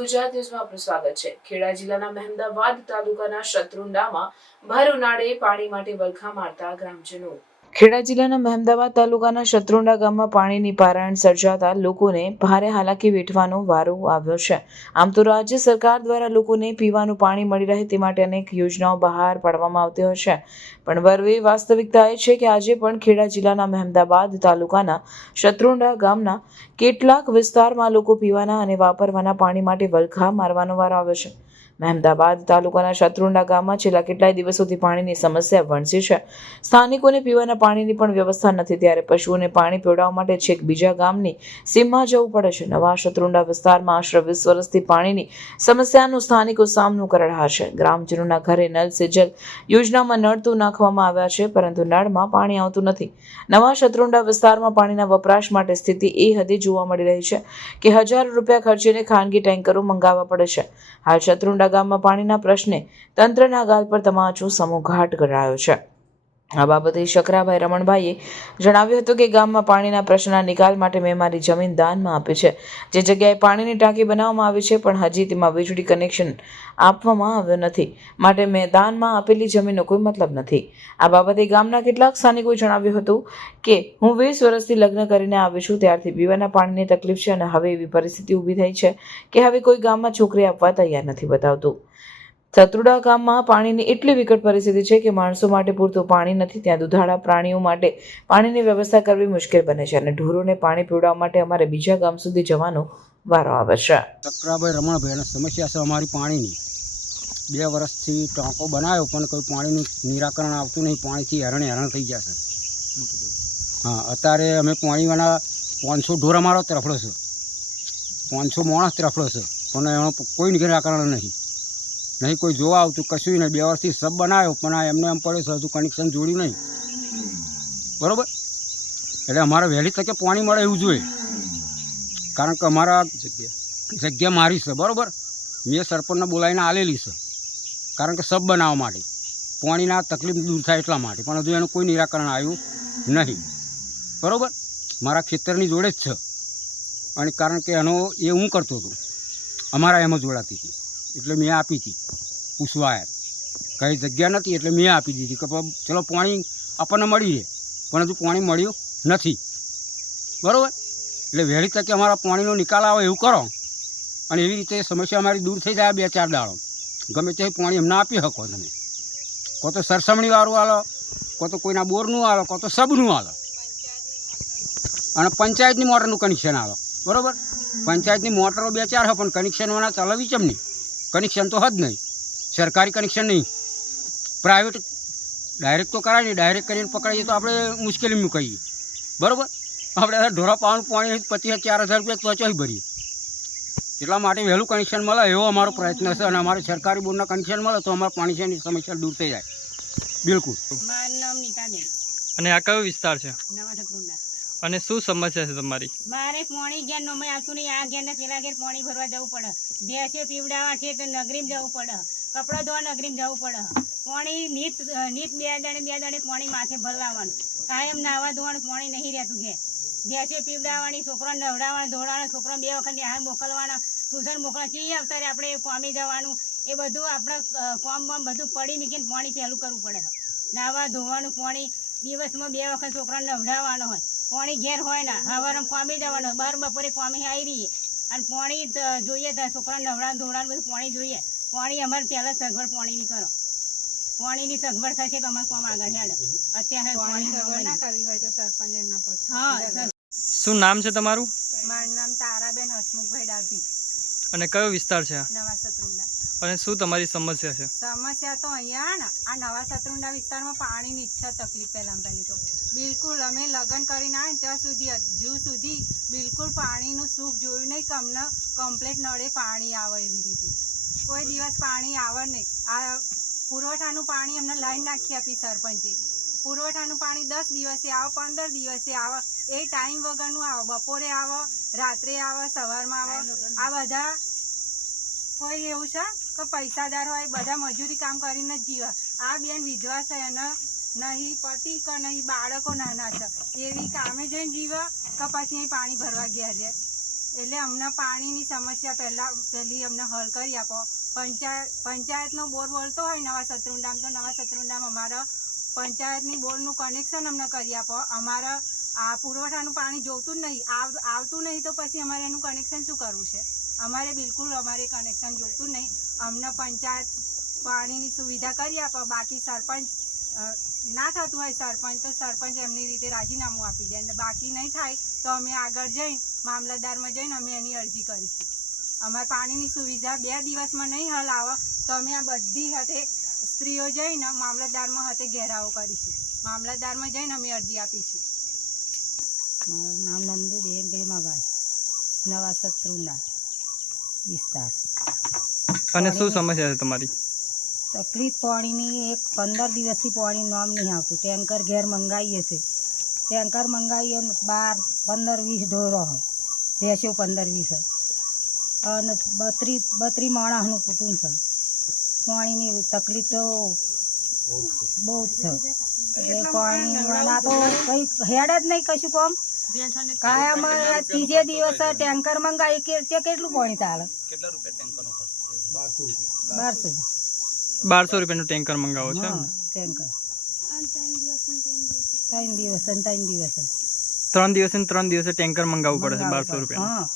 ગુજરાત ન્યૂઝમાં આપનું સ્વાગત છે. ખેડા જિલ્લાના મહેમદાવાદ તાલુકાના શત્રુંડામાં ભર ઉનાળે પાણી માટે વલખા મારતા ગ્રામજનો. ખેડા જિલ્લાના મહેમદાવાદ તાલુકાના શત્રુંડા ગામમાં પાણીની પારાયણ સર્જાતા લોકોને ભારે હાલાકી વેઠવાનો વારો આવ્યો છે. આમ તો રાજ્ય સરકાર દ્વારા લોકોને પીવાનું પાણી મળી રહે તે માટે અનેક યોજનાઓ બહાર પાડવામાં આવતી હોય છે. પણ વરવે વાસ્તવિકતા એ છે કે આજે પણ ખેડા જિલ્લાના મહેમદાબાદ તાલુકાના શત્રુંડા ગામના કેટલાક વિસ્તારમાં લોકો પીવાના અને વાપરવાના પાણી માટે વલખા મારવાનો વારો આવ્યો છે. મહેમદાબાદ તાલુકાના શત્રુંડા ગામમાં છેલ્લા કેટલાય દિવસોથી પાણીની સમસ્યા વણસી છે. સ્થાનિકોને પીવાના પાણીની પણ વ્યવસ્થા નથી. ત્યારે પશુઓને પાણી પીવડાવવા માટે છેક બીજા ગામની સીમમાં જવું પડે છે. નવા શત્રુંડા વિસ્તારમાં આશરે વીસ વર્ષથી પાણીની સમસ્યાનો સ્થાનિકો સામનો કરી રહ્યા છે. ગ્રામજનોના ઘરે નલ સે જલ યોજનામાં નળ તો નાખવામાં આવ્યા છે, પરંતુ નળમાં પાણી આવતું નથી. નવા શત્રુંડા વિસ્તારમાં પાણીના વપરાશ માટે સ્થિતિ એ હદે જોવા મળી રહી છે કે હજારો રૂપિયા ખર્ચીને ખાનગી ટેન્કરો મંગાવવા પડે છે. હાલ શત્રુંડા ગામમાં પાણીના પ્રશ્ને તંત્રના ગાલ પર તમાચો સમૂહ ઘાટ ગણાયો છે. આ બાબતે શકરાભાઈ રમણભાઈએ જણાવ્યું હતું કે ગામમાં પાણીના પ્રશ્નના નિકાલ માટે મેં મારી જમીન દાનમાં આપી છે. જે જગ્યાએ પાણીની ટાંકી બનાવવામાં આવી છે, પણ હજી તેમાં વીજળી કનેક્શન આપવામાં આવ્યું નથી. માટે મેં દાનમાં આપેલી જમીનનો કોઈ મતલબ નથી. આ બાબતે ગામના કેટલાક સ્થાનિકોએ જણાવ્યું હતું કે, હું વીસ વર્ષથી લગ્ન કરીને આવી છું, ત્યારથી પીવાના પાણીની તકલીફ છે અને હવે એવી પરિસ્થિતિ ઊભી થઈ છે કે હવે કોઈ ગામમાં છોકરી આપવા તૈયાર નથી બતાવતું. સતરુડા ગામમાં પાણીની એટલી વિકટ પરિસ્થિતિ છે કે માણસો માટે પૂરતું પાણી નથી, ત્યાં દુધાળા પ્રાણીઓ માટે પાણીની વ્યવસ્થા કરવી મુશ્કેલ બને છે અને ઢોરોને પાણી પીવડાવવા માટે અમારે બીજા ગામ સુધી જવાનો વારો આવે છે. ચક્રાભાઈ રમણભાઈ સમસ્યા છે અમારી પાણીની. બે વર્ષથી ટાંકો બનાવ્યો, પણ કોઈ પાણીનું નિરાકરણ આવતું નહીં, પાણીથી હેરણ હેરણ થઈ જશે હા, અત્યારે અમે પાણીવાળા પાંચસો ઢોર અમારો તરફડો છે. પાંચસો માણસ તરફડો છે, પણ એનો કોઈ નિરાકરણ નહીં. નહીં કોઈ જોવા આવતું, કશું નહીં. બે વર્ષથી સબ બનાવ્યો, પણ આ એમને એમ પડે છે, હજુ કનેક્શન જોડ્યું નહીં. બરાબર? એટલે અમારે વહેલી તકે પાણી મળે એવું જોઈએ. કારણ કે અમારા જગ્યા જગ્યા મારી છે, બરાબર? મેં સરપંચને બોલાવીને આલેલી છે. કારણ કે સબ બનાવવા માટે. પાણીના તકલીફ દૂર થાય એટલા માટે. પણ હજુ એનું કોઈ નિરાકરણ આવ્યું નહીં. બરાબર? મારા ખેતરની જોડે જ છે. અને કારણ કે એનો એ હું કરતો હતો. અમારા એમાં જોડાતી હતી. એટલે મેં આપી હતી. પૂછવા એમ કઈ જગ્યા નથી એટલે મેં આપી દીધી. કે ચલો પાણી આપણને મળી રહે. પણ હજુ પાણી મળ્યું નથી. બરાબર? એટલે વહેલી તકે અમારા પાણીનો નિકાલ આવે એવું કરો. અને એવી રીતે સમસ્યા અમારી દૂર થઈ જાય બે ચાર દાડો. ગમે તે પાણી એમને આપી શકો તમે. કો તો સરસમણીવાળું આલો, કો તો કોઈના બોરનું આલો, કો તો સબનું આલો. અને પંચાયતની મોટરનું કનેક્શન આલો. બરાબર? પંચાયતની મોટરો બે ચાર હોય પણ કનેક્શનવાના ચલાવી ચમ નહીં. કનેક્શન તો હદ નહીં. સરકારી કનેક્શન નહીં. પ્રાઇવેટ ડાયરેક્ટ તો કરાય નહીં. ડાયરેક્ટ કરીને પકડાઈએ તો આપણે મુશ્કેલી મૂકાઈએ. બરાબર? આપણે ઢોરા પાવાનું પાણી પચીસ ચાર હજાર રૂપિયા ત્વચાઈ ચોઈ ભરીએ. એટલા માટે વહેલું કનેક્શન મળે એવો અમારો પ્રયત્ન છે અને અમારે સરકારી બોર્ડના કનેક્શન મળે તો અમારા પાણીની સમસ્યા દૂર થઈ જાય. બિલકુલ. મારું નામ નીતાબેન. અને આ કયો વિસ્તાર છે? અને શું સમસ્યા છે તમારી? મારે પોણી ઘેર નો, મેં આવતું નહીં આ ઘેર ને પેલા ઘેર પોણી ભરવા જવું પડે. ભેંસે પીવડાવવા છે, તો નગરીમ જવું પડે. કપડાં ધોવા નગરીમ જવું પડે. પોણી નીત નીત બે દાડે બે દાડે પોણી માથે ભરલાવવાનું કાયમ નાવા ધોવાનું, પોણી નહીં રહેતું ઘેર. ભેંસે પીવડાવવાની છોકરો નવડાવવાના, ધોવડાવવાના છોકરો બે વખત નિહાળ મોકલવાના, ટ્યુશન મોકલવા ચી અવતારે આપણે કોમી જવાનું, એ બધું આપણે કોમમાં બધું પડી મૂકીને પાણી ચાલુ કરવું પડે. નાવા ધોવાનું, પાણી દિવસમાં બે વખત છોકરાને નવડાવવાનો હોય. પાણી ઘેર હોય ને હવારમાં કોમી જવાનું બાર બપોરે કોમી આવી અને પોણી જોઈએ તો છોકરા નવડા ધોવડાવવાનું બધું પોણી જોઈએ. પોણી અમારે પહેલાં સગવડ પોણીની કરો. પાણીની સગવડ થશે તો અમારે કોમ આગળ હેડ. અત્યારે પાણી સગવડ ના. કરવી હોય તો સરપંચ એમના પર હા શું નામ છે તમારું? મારું નામ તારાબેન હસમુખભાઈ ડાભી. અને કયો વિસ્તાર છે નવા સતરુંડા. અને શું તમારી સમસ્યા છે? સમસ્યા તો અહીંયા ને આ નવા સતરુંડા વિસ્તારમાં પાણીની ઈચ્છા તકલીફ પહેલાં પહેલી તો. બિલકુલ અમે લગ્ન કરીને આવે ત્યાં સુધી હજુ સુધી બિલકુલ પાણીનું સુખ જોયું નહીં કે અમને કમ્પ્લેટ નળે પાણી આવે એવી રીતે. કોઈ દિવસ પાણી આવે નહીં. આ પુરવઠાનું પાણી અમને લાઈન નાખી આપી સરપંચે. પુરવઠાનું પાણી દસ દિવસે આવે, પંદર દિવસે આવે. એ ટાઈમ વગરનું આવે. બપોરે આવે, રાત્રે આવે, સવારમાં આવે. આ બધા કોઈ એવું છે કે પૈસાદાર હોય, બધા મજૂરી કામ કરીને જીવે. આ બેન વિધવા છે એને નહીં, પતિ કે નહીં, બાળકો નાના છે. એવી કામે જઈને જીવે કે પછી અહીં પાણી ભરવા ગયા છે એટલે અમને પાણીની સમસ્યા પહેલાં, પહેલી અમને હલ કરી આપો. પંચાયત પંચાયતનો બોર બોલતો હોય નવા શત્રુંડામ, તો નવા શત્રુંડામ અમારા પંચાયતની બોરનું કનેક્શન અમને કરી આપો. અમારા આ પુરવઠાનું પાણી જોતું જ નહીં. આવ, આવતું નહીં તો પછી અમારે એનું કનેક્શન શું કરવું છે? અમારે બિલકુલ અમારે કનેક્શન જોતું નહીં. અમને પંચાયત પાણીની સુવિધા કરી આપો. બાકી સરપંચ ના થતું હોય સરપંચ તો સરપંચ એમની રીતે રાજીનામું આપી દે. અને બાકી નહીં થાય તો અમે આગળ જઈને, મામલતદારમાં જઈને અમે એની અરજી કરીશું. અમારે પાણીની સુવિધા બે દિવસમાં નહીં હલ આવે તો અમે આ બધી હાથે સ્ત્રીઓ જઈને મામલતદારમાં હાથે ઘેરાવો કરીશું. મામલતદારમાં જઈને અમે અરજી આપીશું. મારું નામ નંદુબેન ભેમાભાઈ નવા શત્રુના વિસ્તાર. અને શું સમસ્યા છે તમારી? તકલીફ પાણીની એક પંદર દિવસથી પાણી નામ નહીં આવતું. ટેન્કર ઘેર મંગાવીએ છે ટેન્કર મંગાવીએ ને બાર પંદર વીસ ઢોરો હોય. ભેંસો પંદર વીસ. અને બત્રીસ બત્રી માણસનું કુટુંબ છે. પાણીની તકલીફ તો બહુ જ છે. એટલે પાણી તો કંઈ હેડ જ નહીં કશું કોમ. કાયમ ત્રીજે દિવસે ટેન્કર મંગાવી કે કેટલું પાણી ચાલે? બારસો બારસો. રૂપિયાનું ટેન્કર મંગાવો છો ટેન્કર. ત્રણ દિવસ ત્રણ દિવસે. ત્રણ દિવસે ને ત્રણ દિવસે ટેન્કર મંગાવવું પડે છે બારસો રૂપિયા હા